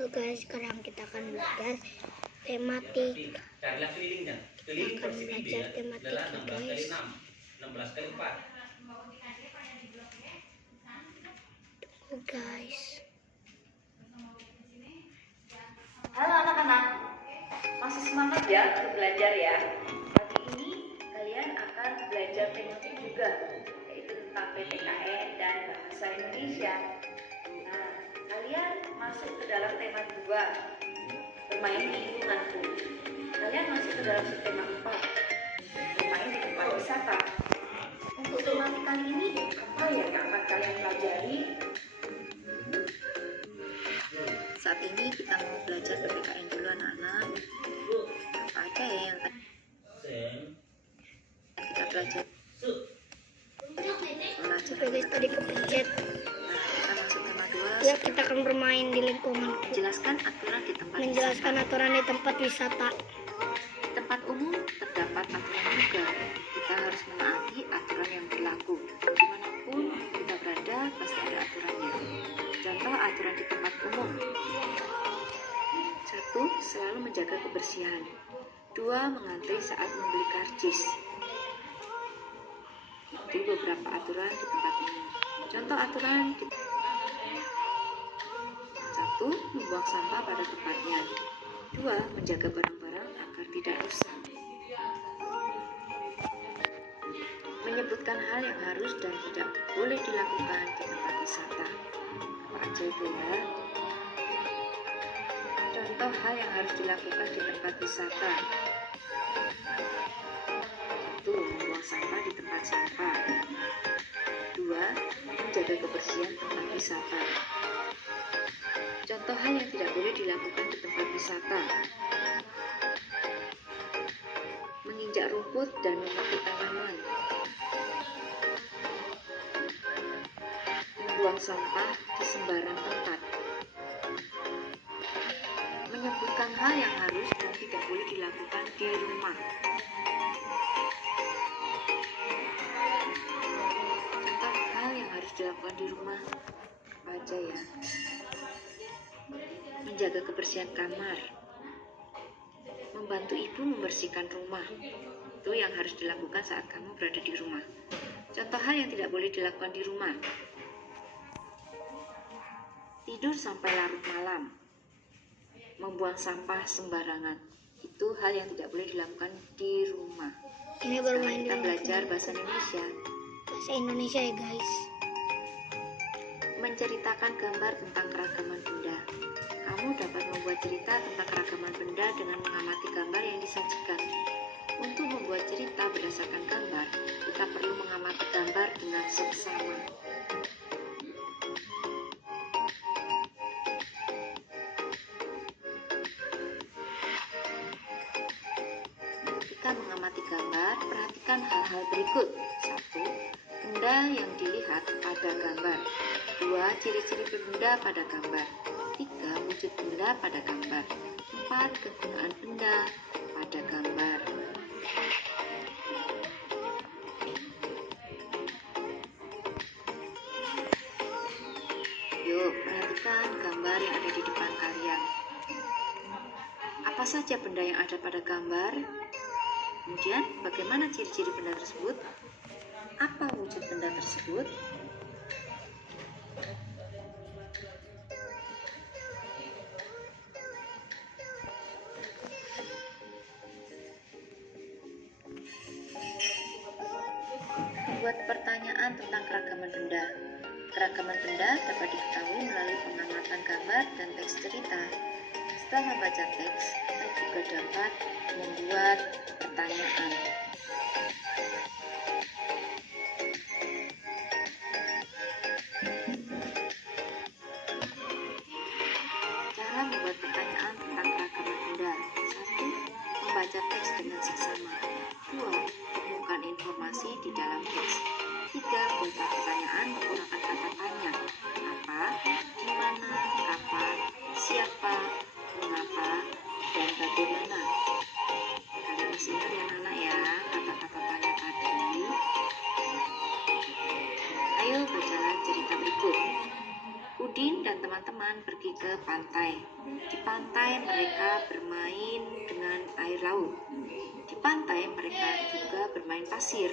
Halo guys, sekarang kita akan belajar tematik. Carilah kelilingnya. Keliling persegi ya. Adalah 16 kali 6. 16 kali 4. Tunggu guys. Halo anak-anak, masih semangat ya untuk belajar ya? Pagi ini kalian akan belajar tematik juga, yaitu tentang PPKN dan Bahasa Indonesia. Nah, kalian masuk ke dalam tema 2, bermain di lingkunganku. Kalian masuk ke dalam subtema 4, bermain di tempat wisata. Untuk tematik kali ini, apa yang akan kalian pelajari? Saat ini kita mau belajar PPKN dulu anak-anak. Apa aja ya yang akan kita belajar? Guys, tadi kepencet. Nah, kita masuk tema 2. Ya, kita akan bermain di lingkungan. Menjelaskan aturan di tempat Menjelaskan wisata. aturan di tempat wisata. Di tempat umum terdapat aturan juga. Kita harus menaati aturan yang berlaku. Dimanapun kita berada, pasti ada aturannya. Contoh aturan di tempat umum. 1. Selalu menjaga kebersihan. 2. Mengantri saat membeli karcis. Itu beberapa aturan di tempat umum. Contoh aturan di 1. Membuang sampah pada tempatnya. 2. Menjaga barang-barang agar tidak rusak. Menyebutkan hal yang harus dan tidak boleh dilakukan di tempat wisata. Apa aja itu ya? Contoh hal yang harus dilakukan di tempat wisata. 1. Membuang sampah di tempat sampah. 2. Menjaga kebersihan tempat wisata. Contoh hal yang tidak boleh dilakukan di tempat wisata. Menginjak rumput dan mengetik tanaman. Membuang sampah di sembarang tempat. Menyebutkan hal yang harus dan tidak boleh dilakukan di rumah. Contoh hal yang harus dilakukan di rumah apa aja ya? Menjaga kebersihan kamar. Membantu ibu membersihkan rumah. Itu yang harus dilakukan saat kamu berada di rumah. Contoh hal yang tidak boleh dilakukan di rumah. Tidur sampai larut malam. Membuang sampah sembarangan. Itu hal yang tidak boleh dilakukan di rumah. Ini Sekarang bermain di kita belajar lingkungan. bahasa Indonesia. Bahasa Indonesia ya guys. Menceritakan gambar tentang keragaman benda. Kamu dapat membuat cerita tentang keragaman benda dengan mengamati gambar yang disajikan. Untuk membuat cerita berdasarkan gambar, kita perlu mengamati gambar dengan seksama. Ketika mengamati gambar, perhatikan hal-hal berikut. 1. Benda yang dilihat pada gambar. 2. Ciri-ciri benda pada gambar. 3. Wujud benda pada gambar. 4. Kegunaan benda pada gambar. Yuk, perhatikan gambar yang ada di depan kalian. Apa saja benda yang ada pada gambar? Kemudian, bagaimana ciri-ciri benda tersebut? Apa wujud benda tersebut? Buat pertanyaan tentang keragaman benda. Keragaman benda dapat diketahui melalui pengamatan gambar dan teks cerita. Setelah membaca teks, kita juga dapat membuat pertanyaan. Cara membuat pertanyaan tentang keragaman benda. 1. Membaca teks dengan seksama. 2. Temukan informasi di dalam teks. 3. Buatlah pertanyaan menggunakan kata tanya. Apa, di mana, kapan, siapa, mengapa, dan bagaimana. Kalian masih ingat ya anak ya kata-kata tanya tadi? Ayo bacalah cerita berikut. Udin dan teman-teman pergi ke pantai. Di pantai mereka bermain dengan air laut. Di pantai mereka juga bermain pasir.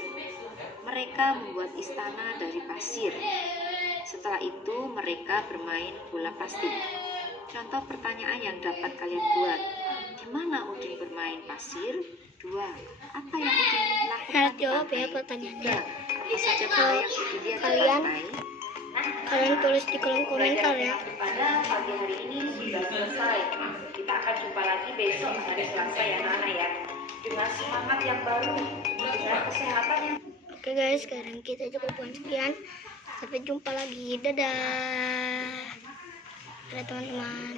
Mereka membuat istana dari pasir. Setelah itu mereka bermain bola plastik. Contoh pertanyaan yang dapat kalian buat. Di mana Udin bermain pasir? 2. Apa yang Udin lakukan Harus di jawab pantai? ya pertanyaannya. 3. Apa saja hal yang Udin lihat di Kalian- pantai? Kalian tulis di kolom komentar ya. Pada pagi hari ini sudah selesai. Kita akan jumpa lagi besok hari Selasa ya Nana ya. Dengan semangat yang baru, dengan kesehatan yang Oke guys, sekarang kita cukupkan sekian. Sampai jumpa lagi. Dadah. Dadah teman-teman.